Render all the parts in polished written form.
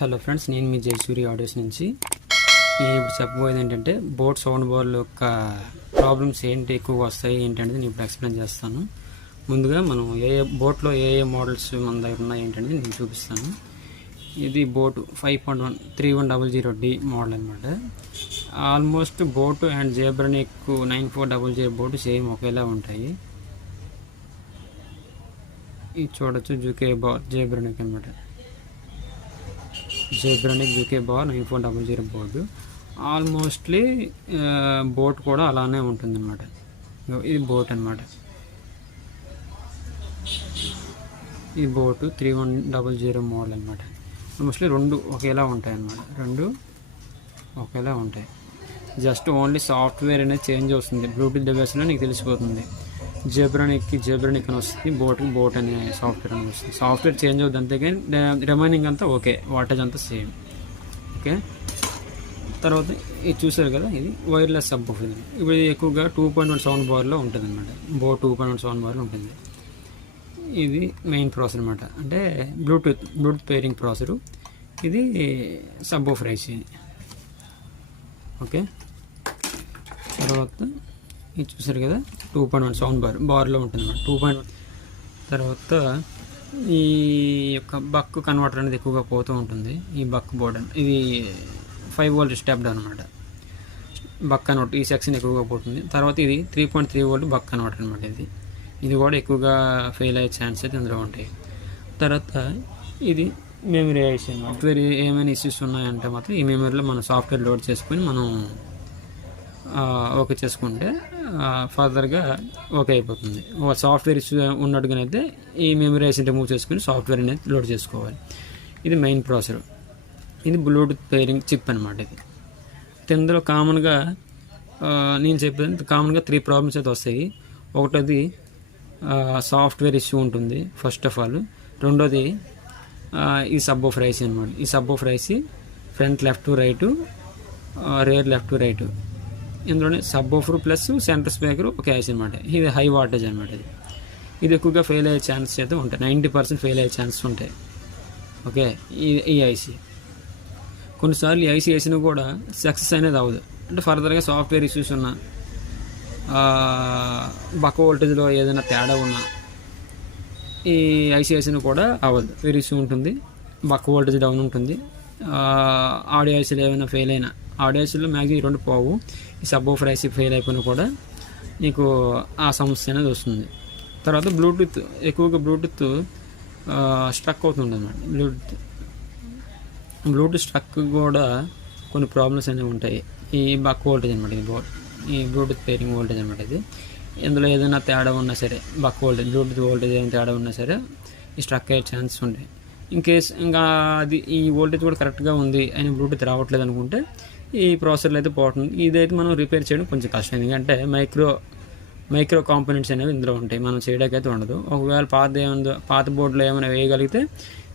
Hello friends, నేను మీ Jayasuri audios నుంచి. నేను ఇప్పుడు చెప్పబోయేది ఏంటంటే బోట్ సౌండ్ బార్ యొక్క ప్రాబ్లమ్స్ ఏంటి ఎక్కువగా వస్తాయి ఏంటనేది నేను ఇప్పుడు ఎక్స్ప్లెయిన్ చేస్తాను. ముందుగా మనం ఏ బోట్లో ఏ మోడల్స్ మన దగ్గర ఉన్నాయి ఏంటనేది నేను చూపిస్తాను. ఇది బోట్ 5.1 3100D మోడల్ అనమాట. Almost boAt and Zebronics 9400 boAt same ఒకేలా ఉంటాయి. ఇది చూడొచ్చు, జూకే బార్ జేబ్రానిక్ అనమాట. Zebronics juke bar 9400 board. Almostly boAt కూడా అలానే ఉంటుంది అనమాట. ఇది బోట్ అనమాట. ఈ బోటు 3100 మోడల్ అనమాట. ఆల్మోస్ట్లీ రెండు ఒకేలా ఉంటాయి అన్నమాట. రెండు ఒకేలా ఉంటాయి. జస్ట్ ఓన్లీ సాఫ్ట్వేర్ అనేది చేంజ్ వస్తుంది. బ్లూటూత్ డివైస్లో నీకు తెలిసిపోతుంది. జేబ్రానిక్ అని వస్తుంది, బోట్ అనే సాఫ్ట్వేర్ అని వస్తుంది. సాఫ్ట్వేర్ చేంజ్ అవుతుంది అంతే, కానీ రిమైనింగ్ అంతా ఓకే, వాటేజ్ అంతా సేమ్. ఓకే, తర్వాత ఇది చూసారు కదా, ఇది వైర్లెస్ సబ్‌వూఫర్. ఇప్పుడు ఇది ఎక్కువగా 2.1 సౌండ్ బార్లో ఉంటుంది అనమాట. బోట్ 2.1 సౌండ్ బార్లో ఉంటుంది. ఇది మెయిన్ ప్రాసెసర్ అనమాట, అంటే బ్లూటూత్ పేరింగ్ ప్రాసెసరు. ఇది సబ్‌వూఫర్ ఐసి. ఓకే, తర్వాత ఇది చూసారు కదా, 2.1 సౌండ్ బార్లో ఉంటుంది అన్నమాట. 2.1 తర్వాత ఈ యొక్క బక్ కన్వర్టర్ అనేది ఎక్కువగా పోతూ ఉంటుంది. ఈ బక్ బోర్డ్ ఇది 5 వోల్ట్ స్టెప్ డౌన్ అనమాట. బక్ కన్వర్టర్ ఈ సెక్షన్ ఎక్కువగా పోతుంది. తర్వాత ఇది 3.3 వోల్ట్ బక్ కన్వర్టర్ అనమాట. ఇది కూడా ఎక్కువగా ఫెయిల్ అయ్యే ఛాన్స్ అయితే ఇందులో ఉంటాయి. తర్వాత ఇది మెమరీ ఐసి అనమాట. సాఫ్ట్వేర్ ఏమైనా ఇష్యూస్ ఉన్నాయంటే మాత్రం ఈ మెమరీలో మనం సాఫ్ట్వేర్ లోడ్ చేసుకొని మనం ఓకే చేసుకుంటే ఫర్దర్గా ఓకే అయిపోతుంది. ఒక సాఫ్ట్వేర్ ఇష్యూ ఉన్నట్టుగానైతే ఈ మెమరీ ఐసిని రిమూవ్ చేసుకుని సాఫ్ట్వేర్ అనేది లోడ్ చేసుకోవాలి. ఇది మెయిన్ ప్రాసెసర్. ఇది బ్లూటూత్ పేరింగ్ చిప్ అనమాట. ఇది ఇందులో కామన్గా నేను చెప్పేది కామన్గా 3 ప్రాబ్లమ్స్ అయితే వస్తాయి. ఒకటోది సాఫ్ట్వేర్ ఇష్యూ ఉంటుంది ఫస్ట్ ఆఫ్ ఆల్. రెండోది ఈ సబ్‌వూఫర్ ఐసి అనమాట. ఈ subwoofer IC front left to right, rear left to right. ఇందులోనే సబ్‌వూఫర్ ప్లస్ సెంటర్ స్పీకర్ ఒక ఐసి అనమాట. ఇది హై వాటేజ్ అనమాట. ఇది ఎక్కువగా ఫెయిల్ అయ్యే ఛాన్సెస్ అయితే ఉంటాయి. 90% ఫెయిల్ అయ్యే ఛాన్సెస్ ఉంటాయి. ఓకే, ఈ ఐసి కొన్నిసార్లు ఈ ఐసిని కూడా సక్సెస్ అనేది అవ్వదు. అంటే ఫర్దర్గా సాఫ్ట్వేర్ ఇష్యూస్ ఉన్నా, బక్ వోల్టేజ్లో ఏదైనా తేడా ఉన్నా ఈ ఐసిని కూడా అవ్వదు. వేరే ఇష్యూ ఉంటుంది, బక్ వోల్టేజ్ డౌన్ ఉంటుంది. ఆడియో ఐసీలు ఏమైనా ఫెయిల్ అయినా, ఆడియో ఐసీలో మ్యాక్సిమం 2 పోవు. ఈ సబ్‌వూఫర్ ఐసి ఫెయిల్ అయిపోయినా కూడా నీకు ఆ సమస్య అనేది వస్తుంది. తర్వాత ఎక్కువగా బ్లూటూత్ స్ట్రక్ అవుతుంది అన్నమాట. బ్లూటూత్ స్ట్రక్ కూడా కొన్ని ప్రాబ్లమ్స్ అనేవి ఉంటాయి. ఈ బక్ వోల్టేజ్ అనమాట. ఈ బ్లూటూత్ పేరింగ్ వోల్టేజ్ అనమాట. ఇందులో ఏదైనా తేడా ఉన్నా సరే, బక్ వోల్టేజ్ బ్లూటూత్ వోల్టేజ్ ఏదైనా తేడా ఉన్నా సరే ఈ స్ట్రక్ అయ్యే ఛాన్సెస్ ఉంటాయి. ఇన్ కేస్ ఇంకా అది ఈ వోల్టేజ్ కూడా కరెక్ట్గా ఉంది అని బ్లూటూత్ రావట్లేదు అనుకుంటే ఈ ప్రాసెసర్లో అయితే పోతుంది. ఇదైతే మనం రిపేర్ చేయడం కొంచెం కష్టం, ఎందుకంటే మైక్రో కాంపోనెంట్స్ అనేవి ఇందులో ఉంటాయి. మనం చేయడానికి అయితే ఉండదు. ఒకవేళ పాత బోర్డులో ఏమైనా వేయగలిగితే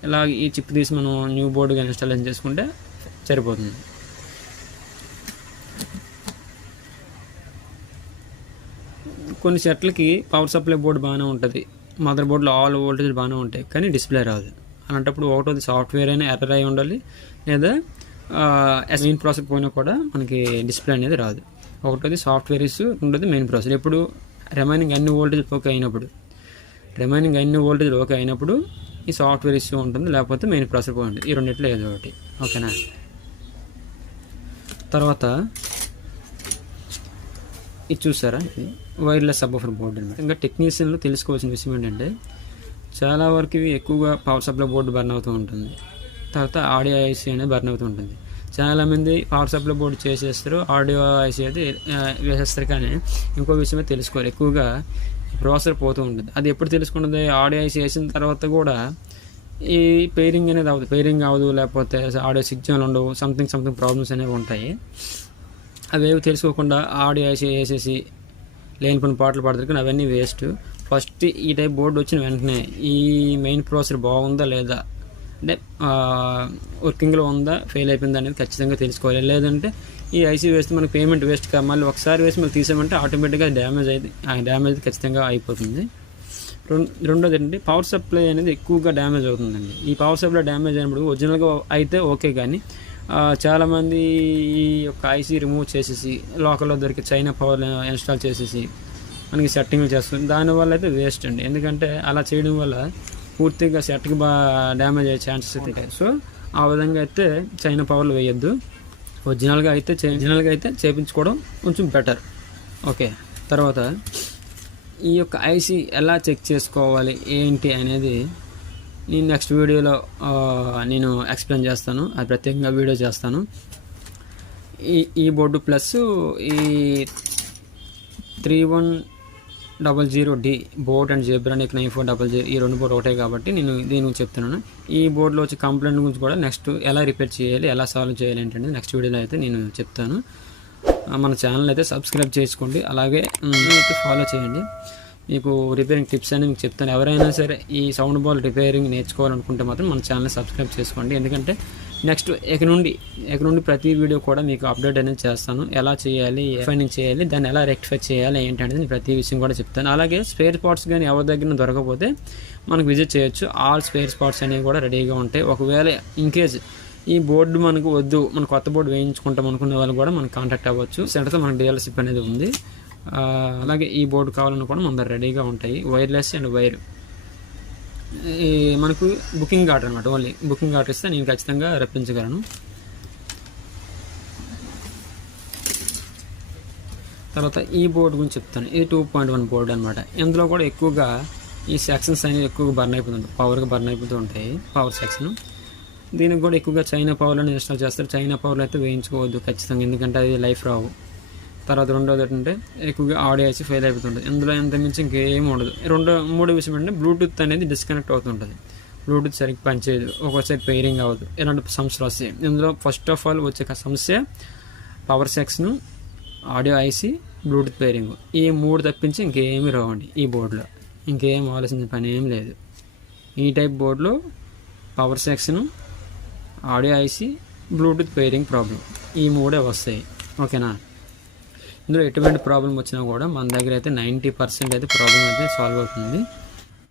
ఇలా ఈ చిప్ తీసి మనం న్యూ బోర్డుగా ఇన్స్టాలేషన్ చేసుకుంటే సరిపోతుంది. కొన్ని సెట్లకి పవర్ సప్లై బోర్డు బాగానే ఉంటుంది, మదర్ బోర్డులో ఆల్ వోల్టేజ్ బాగానే ఉంటాయి, కానీ డిస్ప్లే రాదు. అలాంటప్పుడు ఒకటోది సాఫ్ట్వేర్ అయినా ఎర్రర్ అయి ఉండాలి, లేదా మెయిన్ ప్రాసెసర్ పోయినా కూడా మనకి డిస్ప్లే అనేది రాదు. ఒకటోది సాఫ్ట్వేర్ ఇష్యూ, రెండోది మెయిన్ ప్రాసెసర్. ఎప్పుడు రిమైనింగ్ అన్ని వోల్టేజ్ ఓకే అయినప్పుడు ఈ సాఫ్ట్వేర్ ఇష్యూ ఉంటుంది, లేకపోతే మెయిన్ ప్రాసెసర్ పోయి ఉంటుంది. ఈ రెండిట్లో ఏదో ఒకటి. ఓకేనా, తర్వాత ఇది చూసారా, ఇది వైర్లెస్ సబ్‌వూఫర్ బోర్డు అనమాట. ఇంకా టెక్నీషియన్లు తెలుసుకోవాల్సిన విషయం ఏంటంటే చాలా వరకు ఎక్కువగా పవర్ సప్లై బోర్డు బర్న్ అవుతూ ఉంటుంది, తర్వాత ఆడియో ఐసి అనేది బర్న్ అవుతూ ఉంటుంది. చాలామంది పవర్ సప్లై బోర్డు చేసేస్తారు, ఆడియో ఐసి అయితే వేసేస్తారు, కానీ ఇంకో విషయమే తెలుసుకోవాలి. ఎక్కువగా ప్రాసెసర్ పోతూ ఉంటుంది. అది ఎప్పుడు తెలుసుకుంటుంది, ఆడియో ఐసి వేసిన తర్వాత కూడా ఈ పేరింగ్ అనేది అవ్వదు. పేరింగ్ అవ్వదు, లేకపోతే ఆడియో సిగ్నల్ ఉండవు, సంథింగ్ ప్రాబ్లమ్స్ అనేవి ఉంటాయి. అవేవి తెలుసుకోకుండా ఆడియో ఐసి వేసేసి లేని కొన్ని పాటలు పాడతారు, కానీ అవన్నీ వేస్ట్. ఫస్ట్ ఈ టైప్ బోర్డు వచ్చిన వెంటనే ఈ మెయిన్ ప్రాసెసర్ బాగుందా లేదా, అంటే వర్కింగ్లో ఉందా, ఫెయిల్ అయిపోయిందా అనేది ఖచ్చితంగా తెలుసుకోవాలి. లేదంటే ఈ ఐసీ వేస్తే మనకి పేమెంట్ వేస్ట్. మళ్ళీ ఒకసారి వేసి మళ్ళీ తీసామంటే ఆటోమేటిక్గా డ్యామేజ్ ఖచ్చితంగా అయిపోతుంది. రెండోది ఏంటంటే పవర్ సప్లై అనేది ఎక్కువగా డ్యామేజ్ అవుతుందండి. ఈ పవర్ సప్లై డ్యామేజ్ అయినప్పుడు ఒరిజినల్గా అయితే ఓకే, కానీ చాలామంది ఈ యొక్క ఐసీ రిమూవ్ చేసేసి లోకల్లో దొరికి చైనా పవర్ ఇన్స్టాల్ చేసేసి మనకి సెట్టింగ్లు చేస్తుంది. దానివల్ల అయితే వేస్ట్ అండి. ఎందుకంటే అలా చేయడం వల్ల పూర్తిగా సెట్కి డ్యామేజ్ అయ్యే ఛాన్సెస్ అయితే ఉంటాయి. సో ఆ విధంగా అయితే చైనా పవర్లు వేయొద్దు. ఒరిజినల్గా అయితే చేయించుకోవడం కొంచెం బెటర్. ఓకే, తర్వాత ఈ యొక్క ఐసీ ఎలా చెక్ చేసుకోవాలి ఏంటి అనేది నేను నెక్స్ట్ వీడియోలో నేను ఎక్స్ప్లెయిన్ చేస్తాను. అది ప్రత్యేకంగా వీడియో చేస్తాను. ఈ బోర్డు ప్లస్ ఈ 3100D బోర్డ్ అండ్ జెబ్రానిక్ 9400 ఈ రెండు బోర్డు ఒకటే కాబట్టి నేను దీని చెప్తున్నాను. ఈ బోర్డులో వచ్చి కంప్లైంట్ గురించి కూడా నెక్స్ట్ ఎలా రిపేర్ చేయాలి, ఎలా సాల్వ్ చేయాలి ఏంటంటే నెక్స్ట్ వీడియోలో అయితే నేను చెప్తాను. మన ఛానల్ అయితే సబ్స్క్రైబ్ చేసుకోండి, అలాగే అయితే ఫాలో చేయండి. మీకు రిపేరింగ్ టిప్స్ అని మీకు చెప్తాను. ఎవరైనా సరే ఈ సౌండ్ బాల్ రిపేరింగ్ నేర్చుకోవాలనుకుంటే మాత్రం మన ఛానల్ని సబ్స్క్రైబ్ చేసుకోండి. ఎందుకంటే నెక్స్ట్ ఇక నుండి ప్రతి వీడియో కూడా మీకు అప్డేట్ అనేది చేస్తాను. ఎలా చేయాలి, ఫైండింగ్ చేయాలి, దాన్ని ఎలా రెక్టిఫై చేయాలి ఏంటనేది నేను ప్రతి విషయం కూడా చెప్తాను. అలాగే స్పేర్ పార్ట్స్ కానీ ఎవరి దగ్గర దొరకకపోతే మనకు విజిట్ చేయొచ్చు. ఆల్ స్పేర్ పార్ట్స్ అనేవి కూడా రెడీగా ఉంటాయి. ఒకవేళ ఇన్కేస్ ఈ బోర్డు మనకు వద్దు, మన కొత్త బోర్డు వేయించుకుంటాం అనుకునే వాళ్ళు కూడా మనకు కాంటాక్ట్ అవ్వచ్చు. సెంటర్తో మనకు డీలర్షిప్ అనేది ఉంది. అలాగే ఈ బోర్డు కావాలన్నా కూడా మన దగ్గర రెడీగా ఉంటాయి. వైర్లెస్ అండ్ వైర్ ఈ మనకు బుకింగ్ ఆర్డర్ అనమాట. ఓన్లీ బుకింగ్ ఆర్డర్ ఇస్తే నేను ఖచ్చితంగా రప్పించగలను. తర్వాత ఈ బోర్డు గురించి చెప్తాను. ఇది 2.1 బోర్డు అనమాట. ఇందులో కూడా ఎక్కువగా ఈ సెక్షన్స్ అనేవి ఎక్కువగా బర్న్ అయిపోతుంటాయి, పవర్గా బర్న్ అయిపోతూ ఉంటాయి. పవర్ సెక్షన్ దీనికి కూడా ఎక్కువగా చైనా పవర్లను ఇన్స్టాల్ చేస్తారు. చైనా పవర్లు అయితే వేయించుకోవద్దు ఖచ్చితంగా, ఎందుకంటే అది లైఫ్ రావు. తర్వాత రెండోది ఏంటంటే ఎక్కువగా ఆడియో వచ్చి ఫెయిల్ అయిపోతుంటుంది. ఇందులో ఎంత మించి ఇంకేం ఉండదు. మూడో విషయం ఏంటంటే బ్లూటూత్ అనేది డిస్కనెక్ట్ అవుతుంటుంది. బ్లూటూత్ సరిగ్గా పనిచేయదు, ఒక్కోసారి పెయిరింగ్ అవ్వదు, ఇలాంటి సమస్యలు వస్తాయి. ఇందులో ఫస్ట్ ఆఫ్ ఆల్ వచ్చే సమస్య power section, audio IC, Bluetooth pairing. ఈ మూడు తప్పించి ఇంకేమీ రావండి ఈ బోర్డులో. ఇంకేం ఆలోచించిన పని ఏం లేదు. ఈ టైప్ బోర్డులో power section, audio IC, Bluetooth pairing problem ఈ మూడే వస్తాయి. ఓకేనా? ఇందులో ఎటువంటి ప్రాబ్లం వచ్చినా కూడా మన దగ్గర అయితే 90% అయితే ప్రాబ్లం అయితే సాల్వ్ అవుతుంది.